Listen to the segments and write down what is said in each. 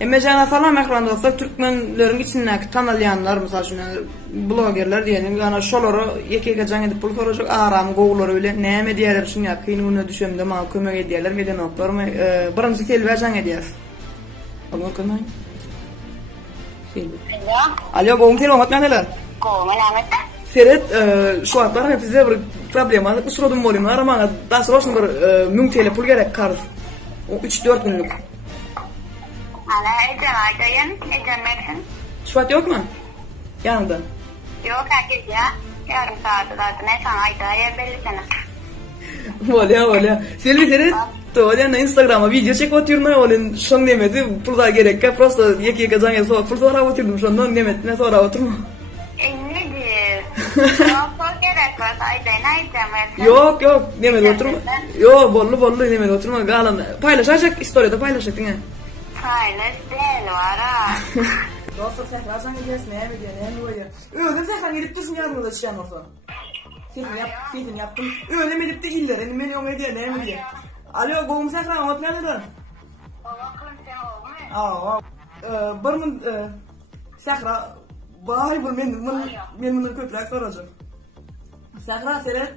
Mecana falan ekranda olsa Türkmenlerin içindeki tanılayanlar, mesela şuna blogerler diyelim, yani şoları yekeke can edip pul soracak, aram, goğuları öyle, neyme diyeler şunu ya, kıyınığına düşüyorum da ma kömek ediyorlar, meden oklar mı, birinci selve can ediyor. Onu kılmayın. Alo, goğum telefon atmayadılar. Goğum alametde? Seret, şu atlar hepsize bir problem var, usrodum olayım, aramana, daha sonra olsun bir mümtele pul gerek karız. O 3-4 günlük. Ana Ecem Aydayın, Ecem Mersin. Şuat yok mu? Yanında. Yok herkes ya. Yarım saat zaten. Ne sana Aydayın belli sana. Volya. Selvi seret, to Instagram'a video çek oturma olin şon demedi. Pulda gerek ka prosto yeki zanya so pul sonra oturdum şondan demet ne sonra oturma. Ne diyor? Yok gerek var Aydayın Ecem Mersin. Yok demedi oturma. Yo bollu demedi oturma galan. Paylaşacak story'de paylaşacaktın ha. Paylaş değil var ha. Dostlar sen razan gidiyorsun ne mi diye ne mi diye. Öyle sen gidip dursun yarın da çıkan olsa. Sesini yaptım. Öyle mi gidip de iller en milyon diye ne mi diye. Alo goğum sen falan ot nerede? Aa. Barın Sahra bay bu men bunu köprek soracağım. Sahra seret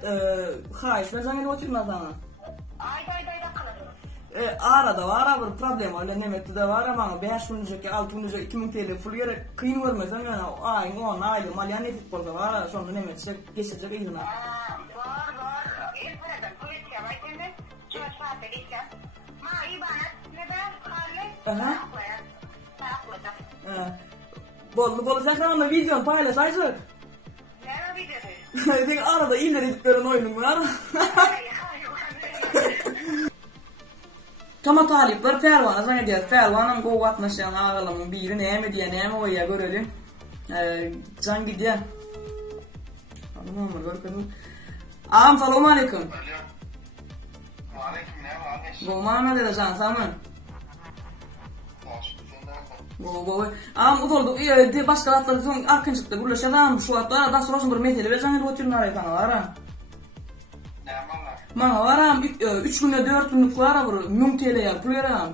xahiş ben zannet oturmaz ama. Ayda Arada var bir problem var. Nemette de var ama 5 günlük 6 günlük 2000 TL full yere kıyın vermezsen yani ay 10 aylık mal yani futbolda var sonra nemette geçecek iyi mi? Var. İlk polisiye bakende çok saat edeceğim. Ma ibanet ne de halle. Bollu sakramanda video paylaşacak. Ne videosu? Peki arada ileri editlerin oyunun var. Kama talipler Fervan'a zannediyor. Fervan'ın goğu atmışan ağalamın biri neyme diye neyme oya görelim. Can gidiyor. Anam ama görkedim. Ağam salamu aleyküm. Aleyküm ne var? Goğumana ne dedi can samın? Goğu. Ağam utoldu. Başka atları son arkın çıktı. Gürleşe ağam şu atlar. Daha sonra bir meteli ve zannediyor oturun arayı bana var ha. Mana varam 3 günde 4 günlük var var mum TL ya pul yaram.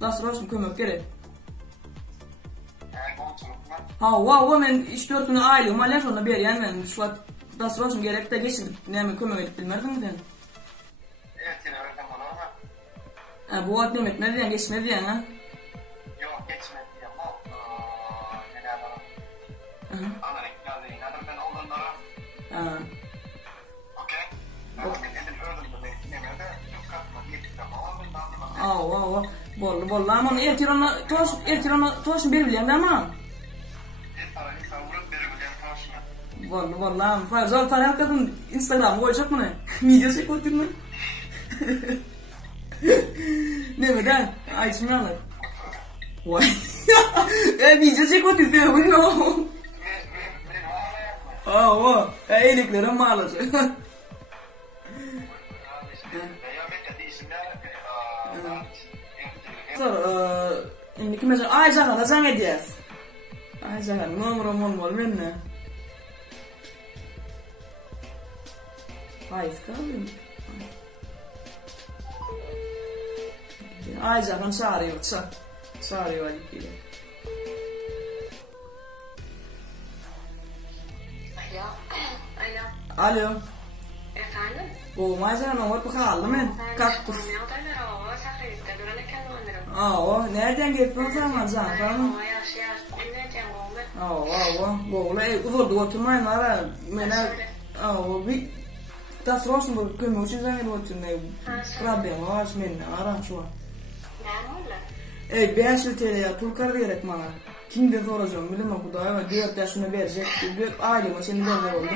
Daha sonra kömek gerek. Ha men 3-4 günde aile malya sonra bir yani men şu an daha sonra gerek de geçip ne mi kömek edip bilmezdim mi? Evet yine öyle bana ama. Bu at demek ne diyen geçmedi yani ha? Yok geçmedi ama. Ne der bana? Ana reklamda inadım ben onlara. Bollu ama ertirona toş berilýän ama. Bollu ama fazla tarafdan Instagram koyacak mı? Video çek oturma. Ne mi Ayçınlar. Vay. Video çek oturma bunu. Eyliklerim maalesef. Şimdi mesela Aycahan'a zan edeceğiz. Aycahan numaram var benimle. Hayır kalın. Aycahan çağırıyor Ali. Alo. Efendim? O Aycahan'a var bakalım ben. Kaktus. Nereden geliyorsun sen Aycahan falan? Goğula uzordu oturmayın ara. Bir daha sonra bu kömür için zannediyor oturmayı. Problem var seninle ara şu an. Ne oldu? 5 TL pul kar gerek bana. Kimden soracağım bilemem bu da ama 4 yaşına verecek. Aileme senin de oldu.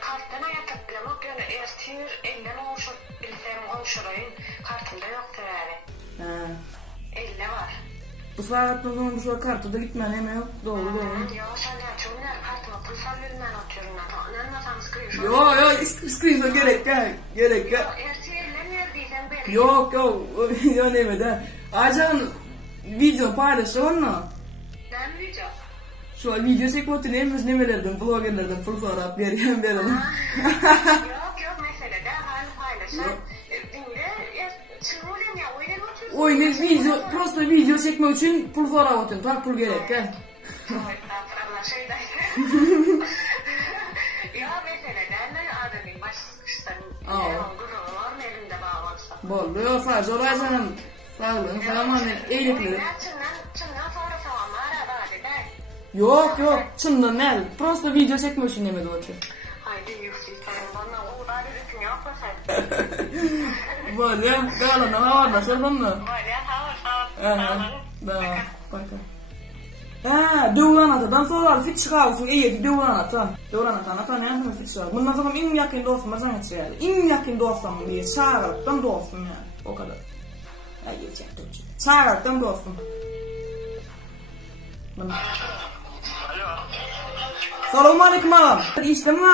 Kartdan ayaktaklamak yani ertir elden oluşur bilsem oluşurayım kartımda yoktur yani. 50 var. Bu saatten sonra bu şu kartıda gitmen hemen yok. Doğru. Yo sen de açıyorum ne kartıma pul sallıyorum atıyorum ben. Anlamasam screenshot. Yo screenshot gerek. Ertir elden neredeysen beri. Yok. Yo nemede. Aycan video paylaşıyor mu? Ben video. Şu an video çek oturuyoruz nemelerden, vloggerlerden full fotoğraf veriyorum. Yok mesele de hal paylaşan. Dinle, çırmıyorum ya, öyle oturuyorsun. Oy men video, prosta video çekmek için pul soraw otyn. Tak pul gerek gel. Ya mesela ben adamın başkıştan gururlar elinde bağlansa. Boldu, farz olaysan. Sağlığın, selamanın, eylikleri. Çından sonra salamlar abi ben. Yok, çından nel. Prosta video çekmek için demedi otyn. Haydi yükseltelim bana o da bir yok Boldu, galana havarda sordun mu? Böyle tamam. Da, bakın. Dövran atadan sonra fit çıkarsın. İyi, dövran ata. Dövran ata ne yapayım fit çıkar. Bundan sonra en yakın dostum var yani. En yakın dostum diye çağırıptan dostum yani. O kadar. Ay geçecek Türkçe. Çağırıptan dostum. Alo. Selamun aleyküm ağam. İşte mi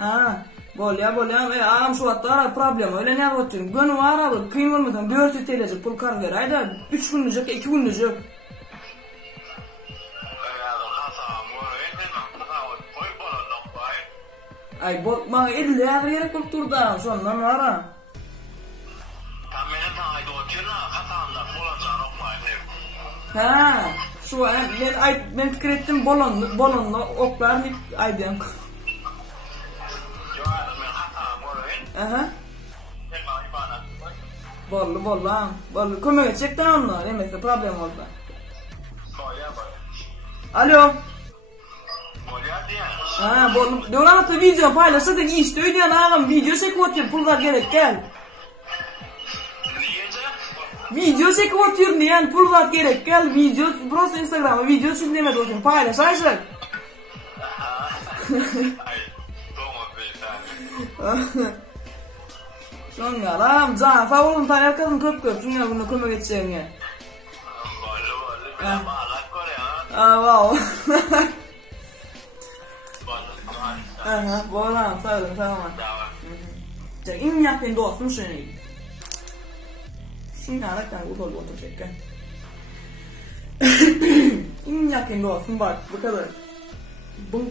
ağam? Bolya. Ağam şu hatta problem öyle ne yapayım? Gönü var abi. Kıyım olmadan 400 TL'cik pul kar ver. Hayda 3 günlücük 2 günlücük. Ay bana 50 lira gerek yok turda sondan var ha. Şu an ben fikir ettim bolonla oklar aydım. Bollu kömek edecekten onunla demekse problem olsa. Alo. Bollu diyorlar hatta video paylaşsa da işte ödeyen ağam video çekip atıyor pullar gerek gel. Video çekip atıyor diyen pullar gerek gel video burası Instagram'a video çizmeye olsun paylaş aşık. Sonra lan can sağ olun tanıyan kızım köp çünkü bunu kömek edeceğim ya. Wow. Bolan sağ olun tamam. En yakın dostum şunu. Şunu alaktan uzol oturacak. En yakın dostum bak bu kadar. Bum.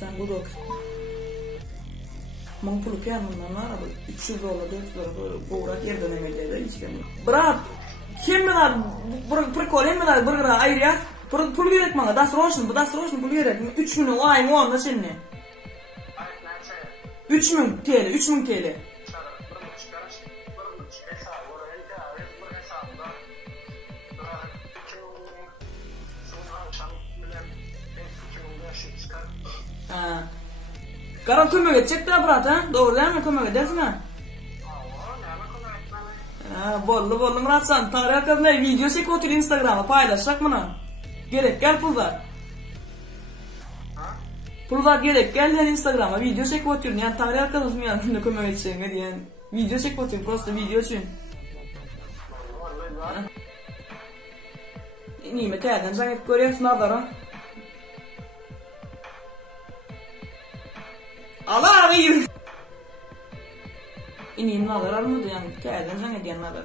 Sen bu dok. Man pulu kyan bundan var abi. 300 dolar, 400 dolar boğrak yer dönemede hiç gelmiyor. Brat, kim kadar prikol hem kadar burgara ayrıya pul gerek bana. Das roşun pul gerek. 3000 o ay o anda seninle. 3000 TL. Karan kömek edecek de brat ha? Doğru değil mi? Kömek edersin ha? Bollu Murat sen tarih kadına video çek otur Instagram'a paylaşacak mı? Gerek gel pullar. Pullar gerek gel yani Instagram'a video çek otur yani tarih arkadaşım yani kömek edeceksin hadi yani. Video çek otur prosta video için. Nimet yerden sen hep görüyorsun adara. Allah abi. İneyim nalar almadı yani hikayeden sen ediyen nalar.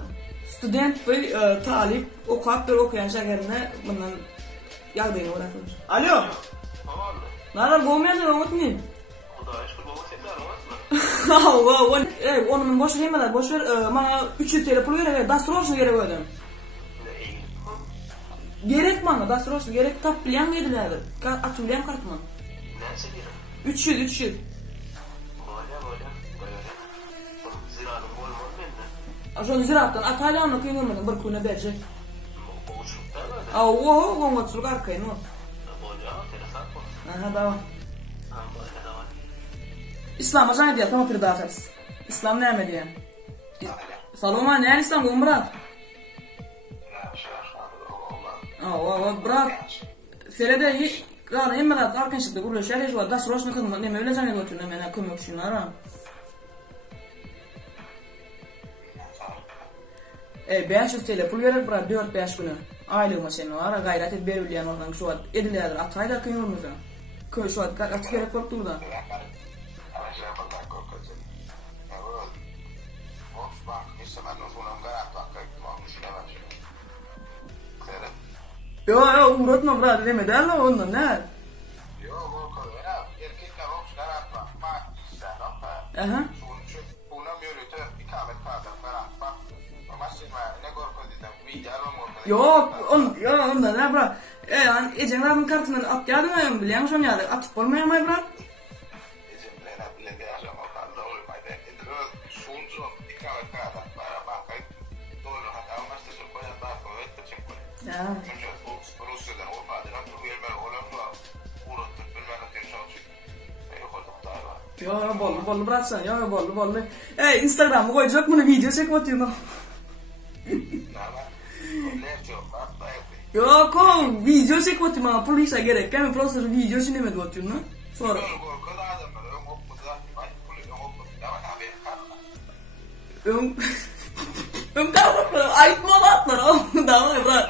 Student ve talip okuyan şekerine bundan yağdayını uğraşmış. Alo. Nalar goğmayan da umut muyum? Onun boş vermeler boş ver bana 300 TL pul gerek dastroşunu gerek ödem. Gerek bana dastroşunu gerek tap bilen dediler. Atılyan kartman. 300. Aşağı ziraattan Atalyan'la kıyılmadan bir kuyuna verecek. O goğmatsızlık arkayın o. Devam. İslam'a can ediyor tamam piri dağıtarız. İslam ne emedi yani? Saloma ne yani İslam goğum bırak? Bırak. Selede yani emmelat arkançlıkta kuruluş yerleşi var. Das roşna kadınlar neme öyle can ediyor hemen kömük şunlar ha. $500 TL pul verip bırak 4-5 günü. Aylığıma senin var gayret et verilyen oradan şu an edilerdir atayla kıyım olmuşsun. Köy şu an açık gerek yok durda. Yo uğratma bırak demedi ama ondan ne? Yok, onda ne bırak. Yani Ecem abim kartından at yadın ayım biliyor musun ya? Atıp olmayamay bırak. Ecem bilen de yaşama kaldı olmaydı. Suncu ikave kada para baka doğru hata olmazsa çok bayağı daha kuvvetli çıkıyor. Ya. Çünkü bu Rusya'dan olmadı. Nasıl gelmeli olanla uğraştık bilmem ne çalıştık. Yo bollu bıraksan yo bollu. Instagram'a koyacak bunu video çekip atıyorum. Yok oğlum video çekip atıyorum ama polise gerek. Kendi profesör video sinemedi atıyorum. Sonra. Kaldı ayıtmalatlar oğlum da bırak.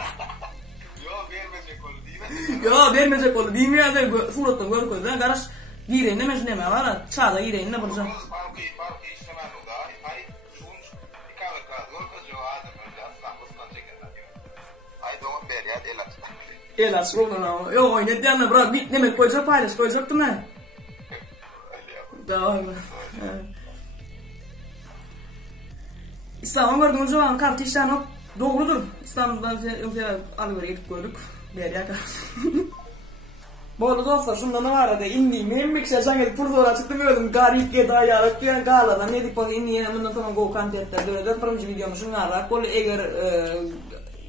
Yo vermeyecek oldu değil mi ya da surattan gör koydu. Karış gireyinde meşneme var ha. Çağda gireyinde ne bulacağım. Elas oğlum ama. Yo oynadı yanına bırak bitlemek koyacak paylaş koyacaktım ben. Tamam. İslam'a gördüm o zaman kartı işten doğrudur. İslam'dan alıver gidip koyduk. Derya kar. Bu arada dostlar şundan var arada indiğim hem mikserden gelip purdora çıktım gördüm. Garip diye daha yarak diyen kağladan ne dipon indiğine bundan sonra go kantiyetler böyle dörtparımcı videomu şunlarla kolu eğer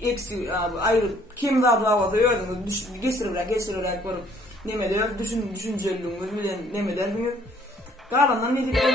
eksi ayrı kim daha varsa gördüm geçiriverek böyle neme der düşünceliliğimi bilen neme der bilmiyorum. Kağladan ne dipon